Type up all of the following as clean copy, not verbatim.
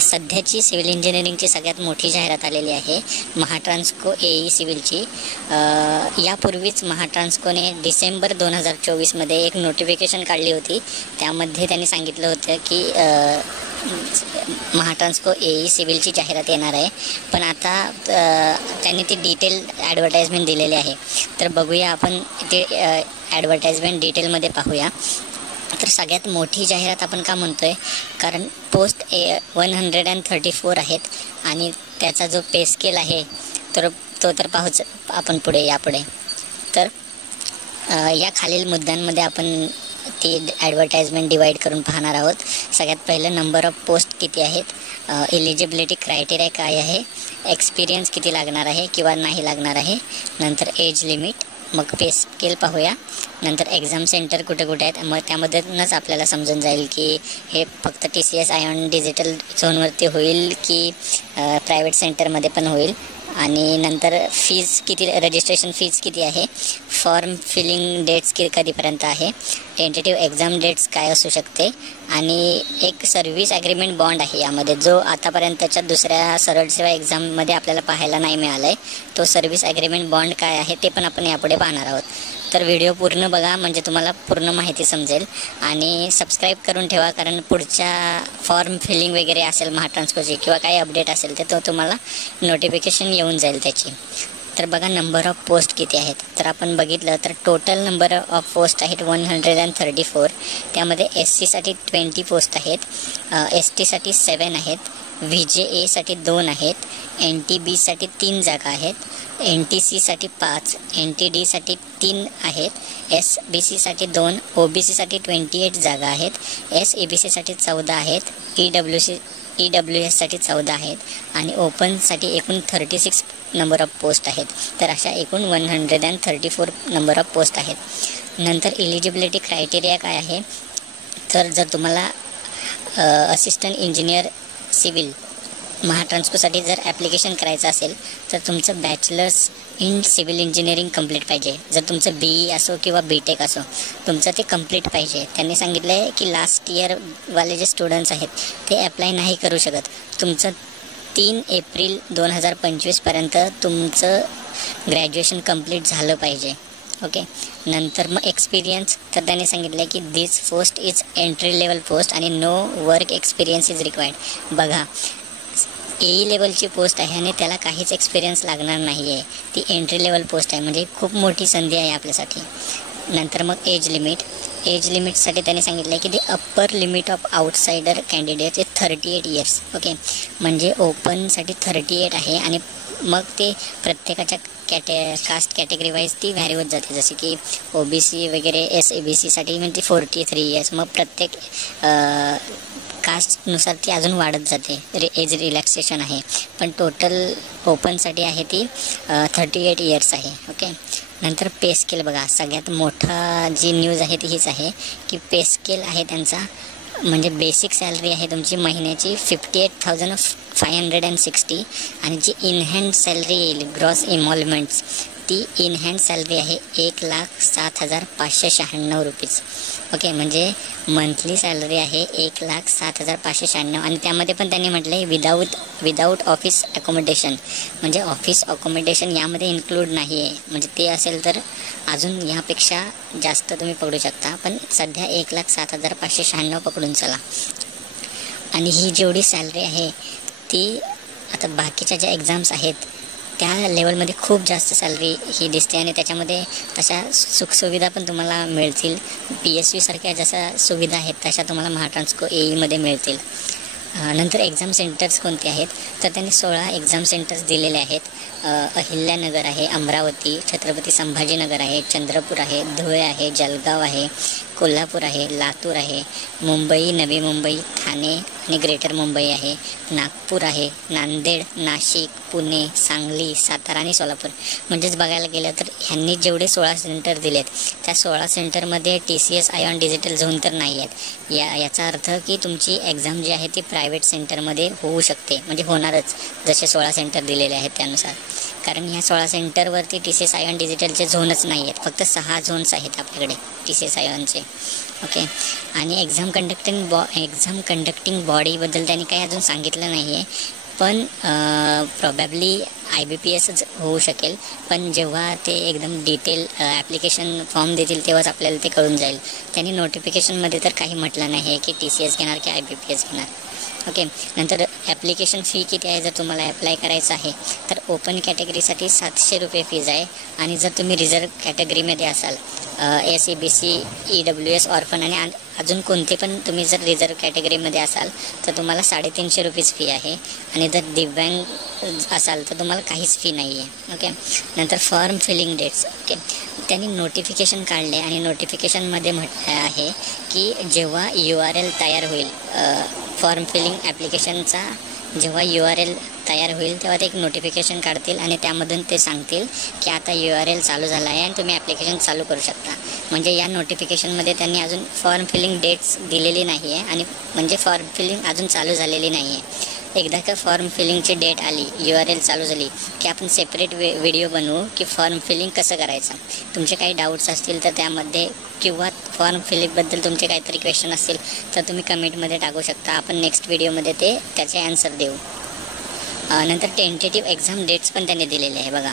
सध्याची सिव्हिल इंजिनिअरिंगची सगळ्यात मोठी जाहिरात आलेली आहे महाट्रान्सको AE सिव्हिलची। यापूर्वीच महाट्रान्सकोने डिसेंबर 2024मध्ये एक नोटिफिकेशन काढली होती। त्यामध्ये त्यांनी सांगितलं होतं की महाट्रान्सको AE सिव्हिलची जाहिरात येणार आहे, पण आता त्यांनी ती डिटेल ॲडव्हर्टाइजमेंट दिलेली आहे। तर बघूया आपण ते ॲडव्हर्टाइजमेंट डिटेलमध्ये पाहूया। तर सगळ्यात मोठी जाहिरात आपण का म्हणतोय, कारण पोस्ट 134 आहेत आणि त्याचा जो पे स्केल आहे तो तर पाहूच आपण यापुढे। तर या खालील मुद्द्यांमध्ये आपण ती ॲडव्हर्टाइजमेंट डिवाईड करून पाहणार आहोत। सगळ्यात पहिलं नंबर ऑफ पोस्ट किती आहेत, एलिजिबिलिटी क्रायटेरिया काय आहे, एक्सपिरियन्स किती लागणार आहे किंवा नाही लागणार आहे, नंतर एज लिमिट, मग पे स्केल पाहूया, नंतर एक्झाम सेंटर कुठे कुठे आहेत। मग त्यामधूनच आपल्याला समजून जाईल की हे फक्त TCS आयॉन डिजिटल झोनवरती होईल की प्रायव्हेट सेंटरमध्ये पण होईल, आणि नंतर फीज किती, रजिस्ट्रेशन फीज किती आहे, फॉर्म फिलिंग डेट्स कधीपर्यंत आहे, टेंटेटिव्ह एक्झाम डेट्स काय असू शकते, आणि एक सर्व्हिस ॲग्रीमेंट बॉन्ड आहे यामध्ये, जो आतापर्यंतच्या दुसऱ्या सरळ सेवा एक्झाममध्ये आपल्याला पाहायला नाही मिळाला आहे। तो सर्व्हिस ॲग्रीमेंट बॉन्ड काय आहे ते पण आपण यापुढे पाहणार आहोत। तर व्हिडिओ पूर्ण बघा, म्हणजे तुम्हाला पूर्ण माहिती समजेल, आणि सबस्क्राईब करून ठेवा, कारण पुढच्या फॉर्म फिलिंग वगैरे असेल महाट्रान्सकोची किंवा काही अपडेट असेल तर तो तुम्हाला नोटिफिकेशन येऊन जाईल त्याची। तर बघा नंबर ऑफ पोस्ट किती आहेत। तर आपण बघितलं तर टोटल नंबर ऑफ पोस्ट आहेत 134। त्यामध्ये SC साठी 20 पोस्ट आहेत, ST साठी 7 आहेत, VJA साठी 2 आहेत, NTB साठी 3 जागा आहेत, NTC साठी 5, NTD साठी 3 आहेत, SBC साठी 2, OBC साठी 28 जागा आहेत, SEBC साठी 14 आहेत, EWS साठी 14 आहेत, आणि ओपनसाठी एकूण 36 नंबर ऑफ पोस्ट आहेत। तर अशा एकूण 134 नंबर ऑफ पोस्ट आहेत। नंतर एलिजिबिलिटी क्रायटेरिया काय आहे, तर जर तुम्हाला असिस्टंट इंजिनियर सिव्हिल महाट्रान्सकोसाठी जर ॲप्लिकेशन करायचं असेल तर तुमचं bachelors in civil engineering complete पाहिजे। जर तुमचं BE असो किंवा BTech असो, तुमचं ते कंप्लीट पाहिजे। त्यांनी सांगितलं आहे की लास्ट इयरवाले जे स्टुडंट्स आहेत ते अप्लाय नाही करू शकत। तुमचं 3 एप्रिल 2025पर्यंत तुमचं ग्रॅज्युएशन कंप्लीट झालं पाहिजे। ओके, नंतर मग एक्सपिरियन्स, तर त्यांनी सांगितलं आहे की this post is entry level post आणि no work experience is required. बघा, AE लेवलची पोस्ट आहे आणि त्याला काहीच एक्सपिरियन्स लागणार नाही आहे, ती एंट्री लेवल पोस्ट आहे, म्हणजे खूप मोठी संधी आहे आपल्यासाठी। नंतर मग एज लिमिटसाठी त्यांनी सांगितलं आहे की the upper limit of outsider candidates is 38 years. Okay, म्हणजे ओपनसाठी 38 आहे, आणि मग ते प्रत्येकाच्या कास्ट कॅटेगरी वाईज ती व्हॅरी होत जाते, जसे की OBC वगैरे SEBC साठी म्हणजे 43 इयर्स, मग प्रत्येक कास्टनुसार ती अजून वाढत जाते, एज रिलॅक्सेशन आहे, पण टोटल ओपनसाठी आहे ती 38 इयर्स आहे। ओके, नंतर पे स्केल बघा, सगळ्यात मोठा जी न्यूज आहे ती हीच आहे की पे स्केल आहे त्यांचा, म्हणजे बेसिक सॅलरी आहे तुमची महिन्याची 58,560, आणि जी इन हँड सॅलरी येईल ग्रॉस इन्व्हॉल्वमेंट्स, ती इन हँड सॅलरी आहे 1,07,596 रुपीज। ओके, म्हणजे मंथली सॅलरी आहे 1,07,596, आणि त्यामध्ये पण त्यांनी म्हटलं आहे विदाऊट ऑफिस अकोमोडेशन, म्हणजे ऑफिस अकोमोडेशन यामध्ये इन्क्लूड नाही आहे, म्हणजे ते असेल तर अजून ह्यापेक्षा जास्त तुम्ही पकडू शकता, पण सध्या 1,07,596 पकडून चला। आणि ही जेवढी सॅलरी आहे ती आता बाकीच्या ज्या एक्झाम्स आहेत त्या लेवलमध्ये खूप जास्त सॅलरी ही दिसते, आणि त्याच्यामध्ये तशा सुखसुविधा पण तुम्हाला मिळतील, PSU सारख्या जशा सुविधा आहेत तशा तुम्हाला महाट्रान्सको AEमध्ये मिळतील। नंतर एक्झाम सेंटर्स कोणते आहेत, तर त्यांनी 16 एक्झाम सेंटर्स दिलेले आहेत। अहिल्यानगर आहे, अमरावती, छत्रपती संभाजीनगर आहे, चंद्रपूर आहे, धुळे आहे, जळगाव आहे, कोल्हापूर आहे, लातूर आहे, मुंबई, नवी मुंबई, ठाणे आणि ग्रेटर मुंबई आहे, नागपूर आहे, नांदेड, नाशिक, पुणे, सांगली, सातारा आणि सोलापूर। म्हणजेच बघायला गेलं तर ह्यांनी जेवढे 16 सेंटर दिलेत त्या 16 सेंटरमध्ये TCS आयॉन डिजिटल झोन तर नाही आहेत। याचा अर्थ की तुमची एक्झाम जी आहे ती प्रायव्हेट सेंटरमध्ये होऊ शकते, म्हणजे होणारच, जसे 16 सेंटर दिलेले आहेत त्यानुसार। कारण ह्या 16 सेंटरवरती TCS आयॉन डिजिटलचे झोनच नाही आहेत, फक्त 6 झोन्स आहेत आपल्याकडे TCS आयॉनचे. ओके. आणि एक्झाम कंडक्टिंग बॉडीबद्दल त्यांनी काही अजून सांगितलं नाही आहे, पण प्रॉबॅबली IBPSच होऊ शकेल. पण जेव्हा ते एकदम डिटेल ॲप्लिकेशन फॉर्म देतील तेव्हाच आपल्याला ते कळून जाईल. त्यांनी नोटिफिकेशनमध्ये तर काही म्हटलं नाही आहे की TCS घेणार की IBPS घेणार. ओके. नंतर ॲप्लिकेशन फी किती आहे जर तुम्हाला ॲप्लाय करायचं आहे तर ओपन कॅटेगरीसाठी 700 रुपये फीज आहे. आणि जर तुम्ही रिझर्व कॅटेगरीमध्ये असाल SC BC EWS ऑर्फन आणि अजून कोणते पण तुम्ही जर रिझर्व कॅटेगरीमध्ये असाल तर तुम्हाला 350 रुपीज फी आहे. आणि जर दिव्यांग असाल तर तुम्हाला काहीच फी नाही आहे. ओके. नंतर फॉर्म फिलिंग डेट्स. ओके. त्यांनी नोटिफिकेशन काढले आणि नोटिफिकेशनमध्ये म्हटलं आहे की जेव्हा URL तयार होईल फॉर्म फिलिंग ॲप्लिकेशनचा जेव्हा URL तयार होईल तेव्हा ते एक नोटिफिकेशन काढतील आणि त्यामधून ते सांगतील की आता URL चालू झाला आहे आणि तुम्ही ॲप्लिकेशन चालू करू शकता. म्हणजे या नोटिफिकेशनमध्ये त्यांनी अजून फॉर्म फिलिंग डेट्स दिलेली नाही आहे आणि म्हणजे फॉर्म फिलिंग अजून चालू झालेली नाही आहे. एकदा का फॉर्म फिलिंगची डेट आली, URL चालू झाली की आपण सेपरेट व्हिडिओ बनवू की फॉर्म फिलिंग कसं करायचं. तुमचे काही डाऊट्स असतील तर त्यामध्ये किंवा फॉर्म फिलिंगबद्दल तुमचे काहीतरी क्वेश्चन असतील तर तुम्ही कमेंटमध्ये टाकू शकता. आपण नेक्स्ट व्हिडिओमध्ये त्याचे ॲन्सर देऊ. नंतर टेंटेटिव्ह एक्झाम डेट्स पण त्यांनी दिलेले आहे बघा.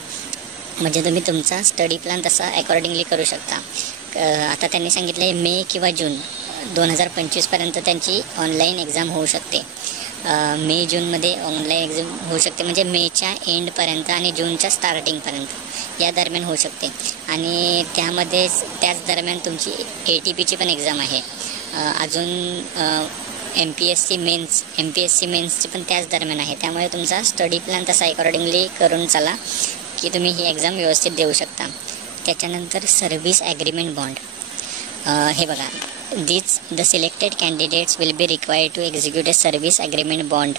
म्हणजे तुम्ही तुमचा स्टडी प्लॅन तसा अकॉर्डिंगली करू शकता. आता त्यांनी सांगितलं आहे मे किंवा जून 2025पर्यंत त्यांची ऑनलाईन एक्झाम होऊ शकते. मे जूनमध्ये ऑनलाईन एक्झाम होऊ शकते, म्हणजे मेच्या एंडपर्यंत आणि जूनच्या स्टार्टिंगपर्यंत या दरम्यान होऊ शकते. आणि त्याच दरम्यान तुमची ATPची पण एक्झाम आहे. अजून MPSC मेन्सची पण त्याच दरम्यान आहे. त्यामुळे तुमचा स्टडी प्लॅन तसा अकॉर्डिंगली करून चला की तुम्ही ही एक्झाम व्यवस्थित देऊ शकता. त्याच्यानंतर सर्व्हिस ॲग्रीमेंट बॉन्ड. हे बघा, the selected candidates will be required to execute a service agreement bond,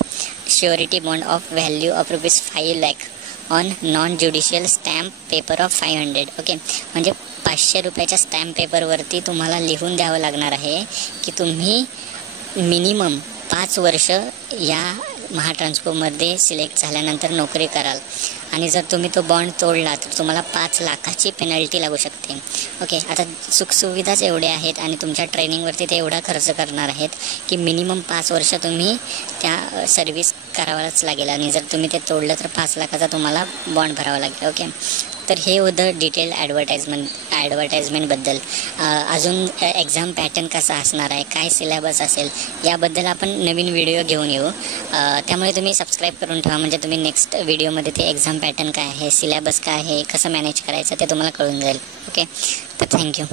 surety bond of value of ₹5 lakh on non-judicial stamp paper of 500. Okay. म्हणजे 500 रुपयाच्या स्टॅम्प पेपरवरती तुम्हाला लिहून द्यावं लागणार आहे की तुम्ही मिनिमम 5 वर्ष या महाट्रान्सपोर्टमध्ये सिलेक्ट झाल्यानंतर नोकरी कराल. आणि जर तुम्ही तो बॉन्ड तोडला तर तुम्हाला 5 लाखाची पेनल्टी लागू शकते. ओके. आता सुखसुविधाच एवढे आहेत आणि तुमच्या ट्रेनिंगवरती ते एवढा खर्च करणार आहेत की मिनिमम 5 वर्ष तुम्ही त्या सर्व्हिस करावाच लागेल. आणि जर तुम्ही ते तोडलं तर 5 लाखाचा तुम्हाला बॉन्ड भरावा लागेल. ओके. तर हे होतं डिटेल ॲडव्हर्टाइजमेंटबद्दल. अजून एक्झाम पॅटर्न कसा असणार आहे, काय सिलेबस असेल याबद्दल आपण नवीन व्हिडिओ घेऊन येऊ. त्यामुळे तुम्ही सबस्क्राईब करून ठेवा, म्हणजे तुम्ही नेक्स्ट व्हिडिओमध्ये ते एक्झाम पॅटर्न काय आहे, सिलेबस काय आहे, कसं मॅनेज करायचं ते तुम्हाला कळून जाईल. ओके. तर थँक्यू.